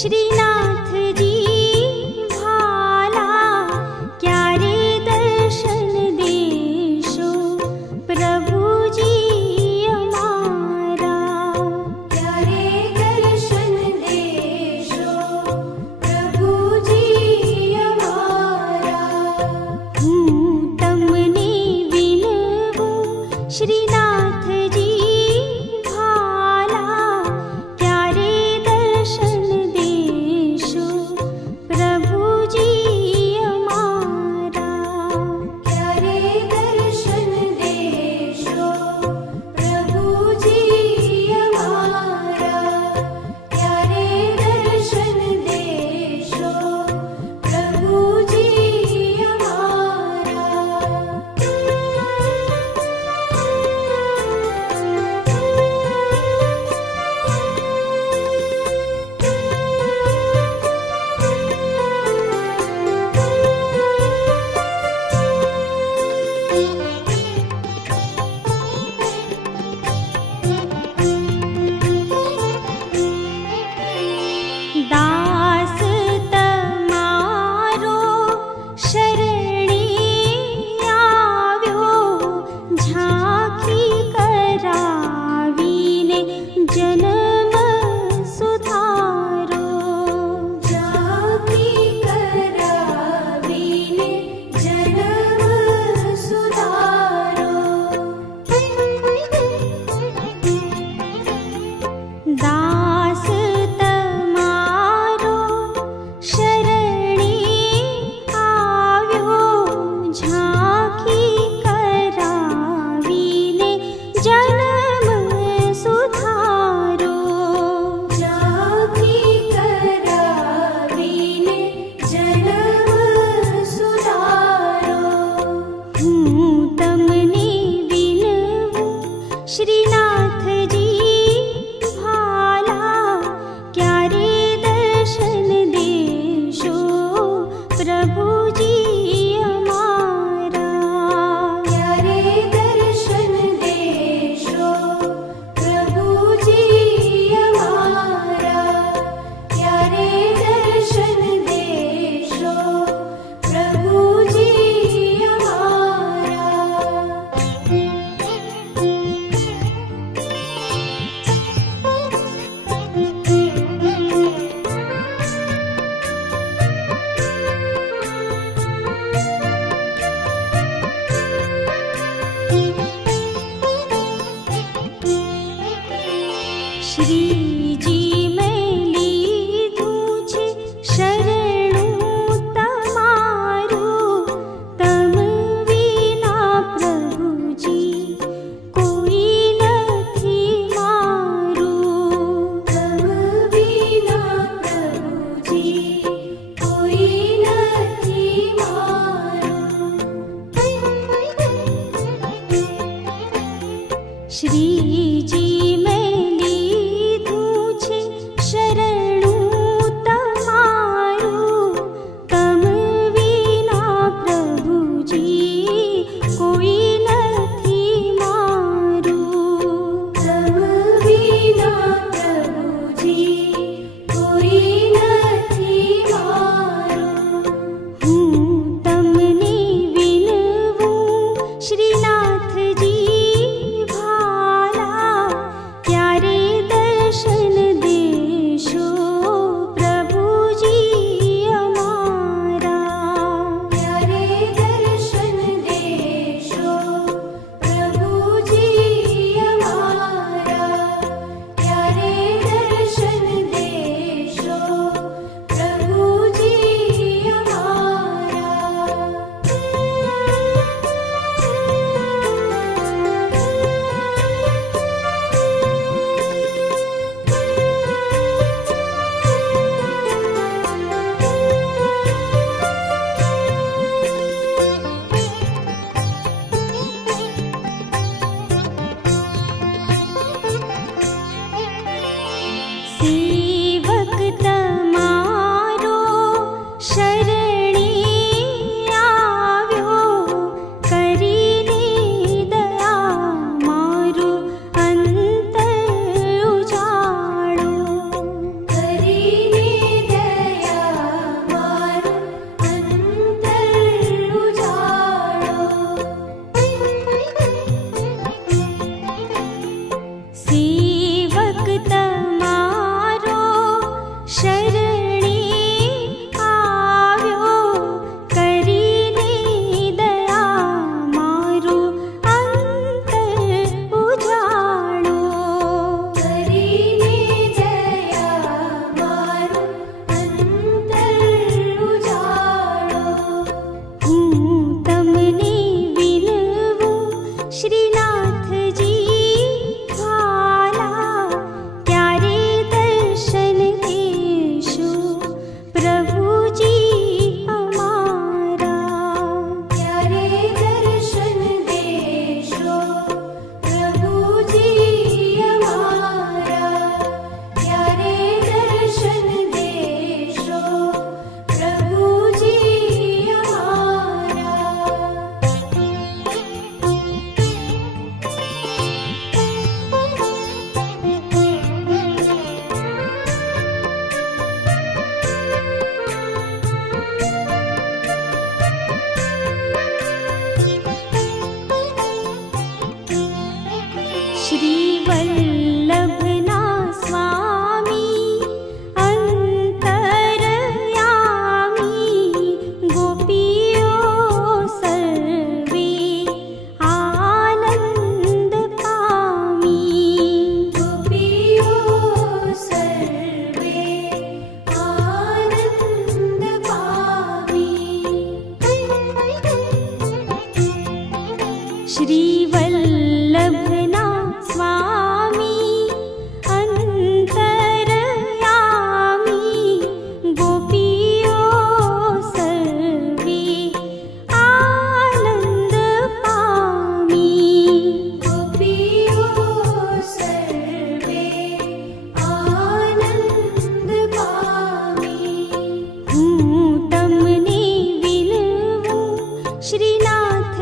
श्रीनाथ जी भाला क्यारे दर्शन देशो प्रभु जी अमारा। क्यारे दर्शन देशो प्रभु जी अमारा। हूँ तमने विनवूं श्रीनाथ जी भाला क्यारे दर्शन देशो प्रभु जी अमारा। क्यारे दर्शन देशो प्रभु जी अमारा। क्यारे दर्शन देशो प्रभु जी अमारा। दास तमारो शरणे आव्यो झांकी करावीने जन्म सुधारो। झांकी करावीने जन्म सुधारो। दास तमारो शरणे आव्यो झांकी करावीने जन्म सुधारो। झांकी करावीने जन्म सुधारो। हूँ तमने विनवूं श्रीनाथ जी भाला क्यारे दर्शन देशो प्रभु जी अमारा। क्यारे दर्शन देशो प्रभु जी अमारा। क्यारे दर्शन देशो प्रभु जी अमारा। श्री जी मैं लीधुं छे शरणुं तमारुं। तम विना प्रभु जी कोई नथी मारुं। तम विना प्रभु जी कोई नथी मारुं। श्री जी मैं लीधुं छे शरणुं तमारुं। तम विना प्रभु जी कोई नथी मारुं। तम विना प्रभु जी कोई नथी मारुं। हूँ तमने विनवूं श्रीनाथ जी भाला क्यारे दर्शन देशो प्रभु जी अमारा। क्यारे दर्शन श्रीवल्लभना स्वामी अन्तरयामी गोपीयो सर्वे आनन्द पामी गोपीयो सर्वे आनन्द पामी हूँ तमने विनवूं श्रीनाथ